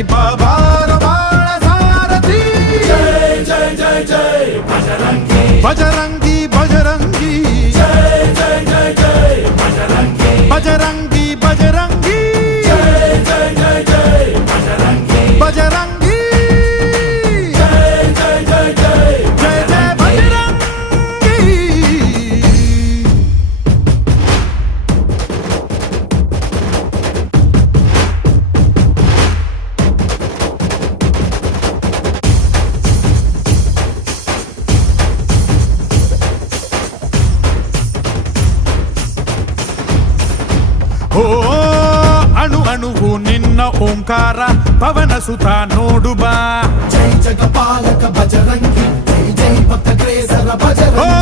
సారథి బాబా బాణ సారథి. జై జై జై జై. బజరంగి బజరంగి నువ్వు నిన్న ఓంకార పవన సుత నోడుబా. జై జగపాలక బజరంగి జై జై భక్త క్రేసర బజరంగి.